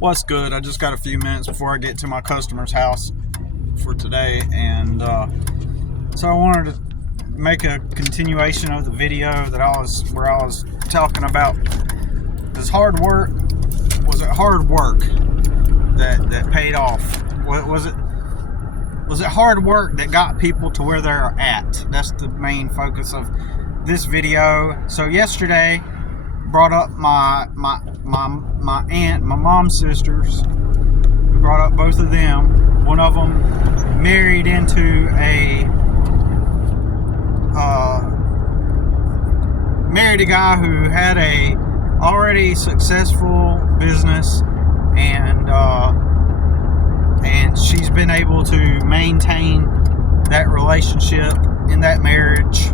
What's good? I just got a few minutes before I get to my customer's house for today, and so I wanted to make a continuation of the video where I was talking about this hard work. Was it hard work that paid off? Was it hard work that got people to where they're at? That's the main focus of this video. So yesterday, brought up my aunt, my mom's sisters. We brought up both of them. One of them married into married a guy who had a already successful business, and she's been able to maintain that relationship in that marriage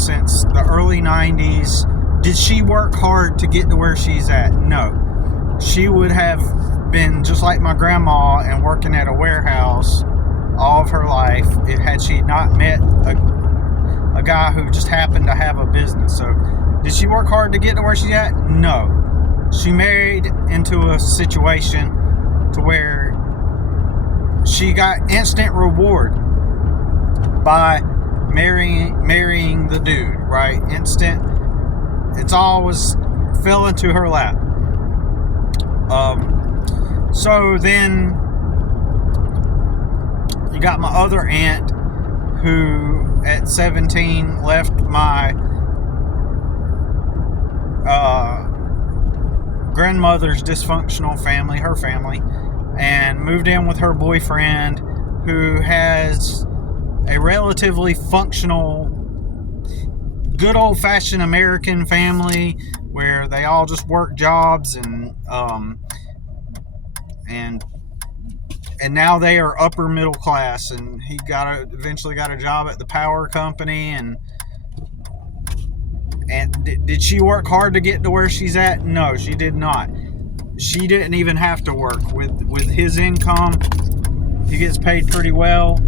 since the early 90s. Did she work hard to get to where she's at? No. She would have been just like my grandma and working at a warehouse all of her life had she not met a guy who just happened to have a business. So, did she work hard to get to where she's at? No. She married into a situation to where she got instant reward by marrying the dude, right? Instant. It's always fell into her lap. So then you got my other aunt who at 17 left my grandmother's dysfunctional family, her family, and moved in with her boyfriend, who has a relatively functional, good old-fashioned American family where they all just work jobs, and now they are upper middle class, and he eventually got a job at the power company. And did she work hard to get to where she's at? No, she did not. She didn't even have to work. With his income, he gets paid pretty well.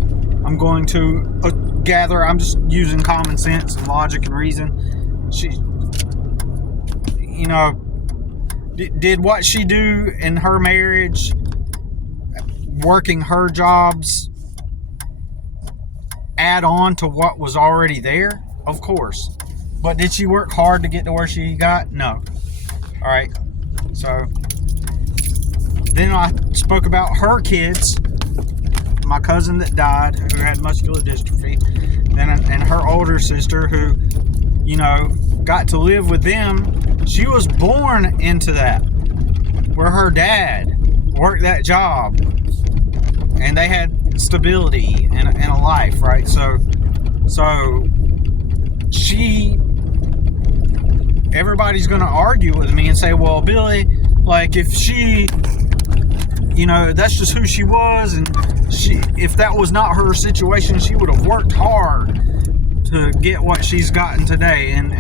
I'm going to gather, I'm just using common sense and logic and reason. She, did what she do in her marriage, working her jobs, add on to what was already there? Of course. But did she work hard to get to where she got? No. Alright. So, then I spoke about her kids. My cousin that died, who had muscular dystrophy, and her older sister, who, got to live with them. She was born into that, where her dad worked that job, and they had stability and a life, right? So everybody's going to argue with me and say, well, Billy, like, if she, that's just who she was, and if that was not her situation, she would have worked hard to get what she's gotten today. And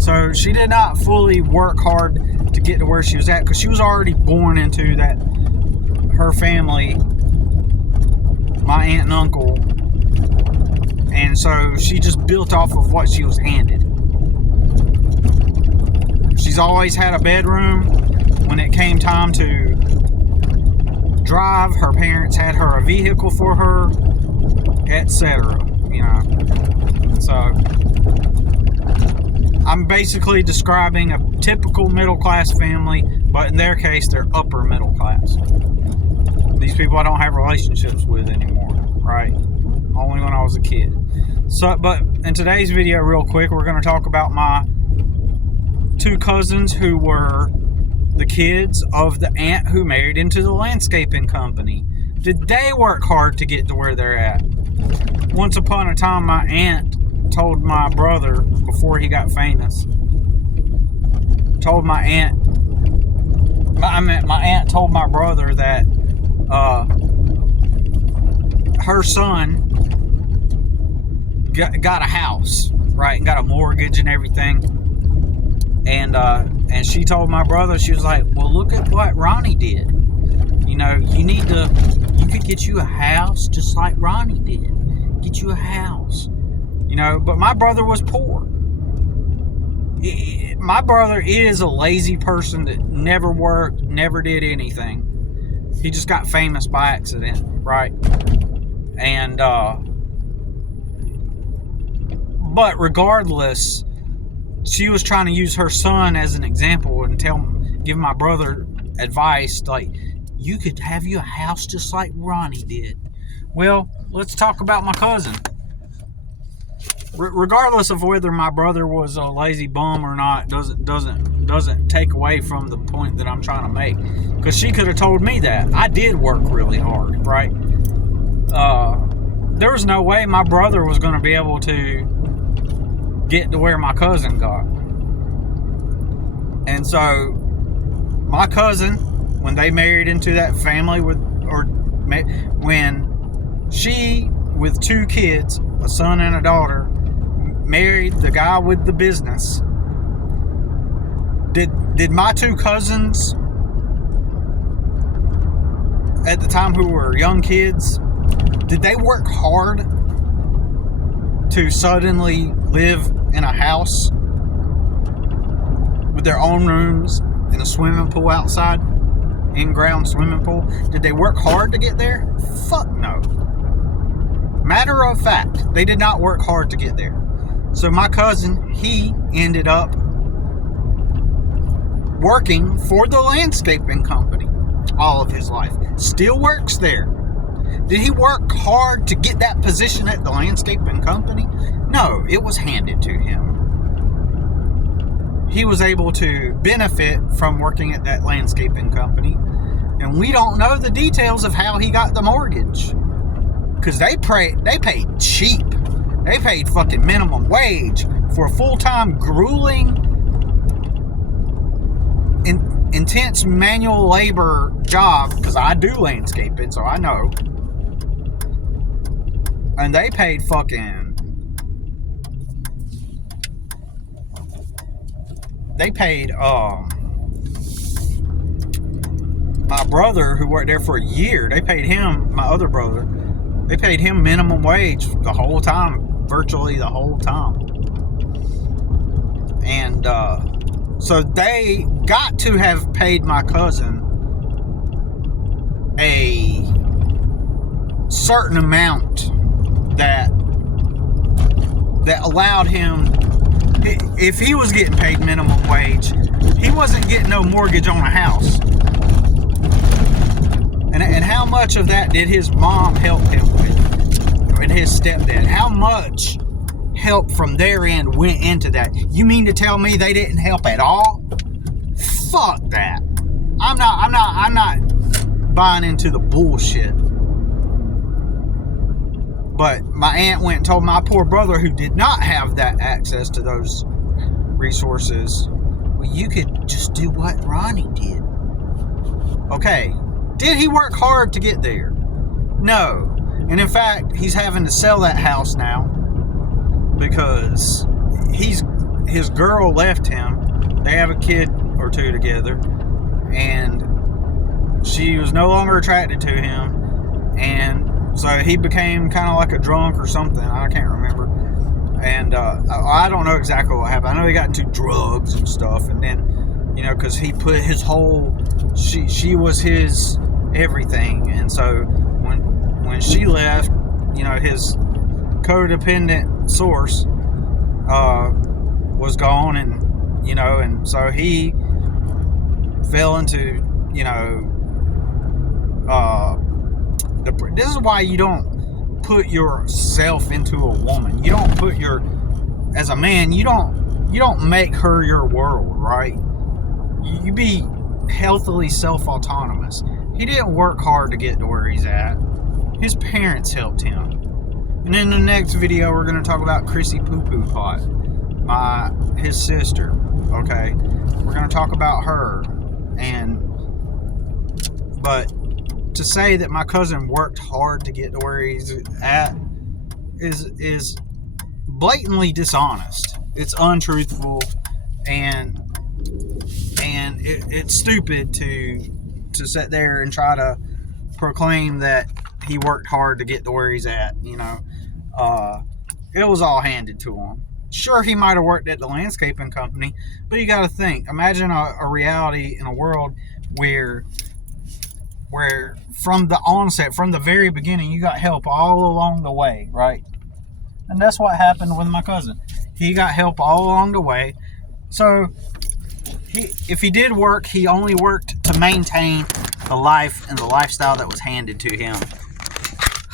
so she did not fully work hard to get to where she was at, because she was already born into that, her family, my aunt and uncle, and so she just built off of what she was handed. She's always had a bedroom. When it came time to drive, her parents had her a vehicle for her, etc. So I'm basically describing a typical middle class family, but in their case, they're upper middle class. These people I don't have relationships with anymore, right? Only when I was a kid. So, but in today's video, real quick, we're going to talk about my two cousins who were the kids of the aunt who married into the landscaping company. Did they work hard to get to where they're at? Once upon a time, my aunt told my brother, before he got famous, my aunt told my brother that her son got a house, right, and got a mortgage and everything. And she told my brother, she was like, well, look at what Ronnie did. You could get you a house just like Ronnie did. Get you a house. But my brother was poor. My brother is a lazy person that never worked, never did anything. He just got famous by accident, right? And but regardless, she was trying to use her son as an example and give my brother advice, like, you could have you a house just like Ronnie did. Well, let's talk about my cousin. Regardless of whether my brother was a lazy bum or not, doesn't take away from the point that I'm trying to make. Because she could have told me that I did work really hard, right? There was no way my brother was going to be able to get to where my cousin got. And so my cousin, when they married into that family when she, with 2 kids, a son and a daughter, married the guy with the business, did my 2 cousins at the time, who were young kids, did they work hard to suddenly live in a house with their own rooms and a swimming pool outside, in-ground swimming pool? Did they work hard to get there? Fuck no. Matter of fact, they did not work hard to get there. So my cousin, he ended up working for the landscaping company all of his life. Still works there. Did he work hard to get that position at the landscaping company? No, it was handed to him. He was able to benefit from working at that landscaping company. And we don't know the details of how he got the mortgage. Because they paid cheap. They paid fucking minimum wage for a full-time, grueling, intense manual labor job. Because I do landscaping, so I know. And they paid my brother, who worked there for a year, they paid him, my other brother, they paid him minimum wage the whole time, virtually the whole time. And so they got to have paid my cousin a certain amount that allowed him, if he was getting paid minimum wage, he wasn't getting no mortgage on a house. And how much of that did his mom help him with? And his stepdad? How much help from their end went into that? You mean to tell me they didn't help at all? Fuck that. I'm not buying into the bullshit. But my aunt went and told my poor brother, who did not have that access to those resources, well, you could just do what Ronnie did. Okay, did he work hard to get there? No. And in fact, he's having to sell that house now because his girl left him. They have a kid or 2 together, and she was no longer attracted to him, and so he became kind of like a drunk or something. I can't remember. And I don't know exactly what happened. I know he got into drugs and stuff. And then, because he put his whole... She was his everything. And so when she left, his codependent source was gone. And, and so he fell into, this is why you don't put yourself into a woman. You don't put as a man, you don't make her your world, right? You be healthily self-autonomous. He didn't work hard to get to where he's at. His parents helped him. And in the next video, we're going to talk about Chrissy Poo Poo Pot, his sister, okay? We're going to talk about her. But to say that my cousin worked hard to get to where he's at is blatantly dishonest. It's untruthful, and it's stupid to sit there and try to proclaim that he worked hard to get to where he's at. It was all handed to him. Sure, he might have worked at the landscaping company, but you got to think. Imagine a reality in a world where from the onset, from the very beginning, you got help all along the way, right? And that's what happened with my cousin. He got help all along the way. So if he did work, he only worked to maintain the life and the lifestyle that was handed to him.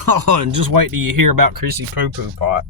Oh, and just wait till you hear about Chrissy Poo Poo Pot.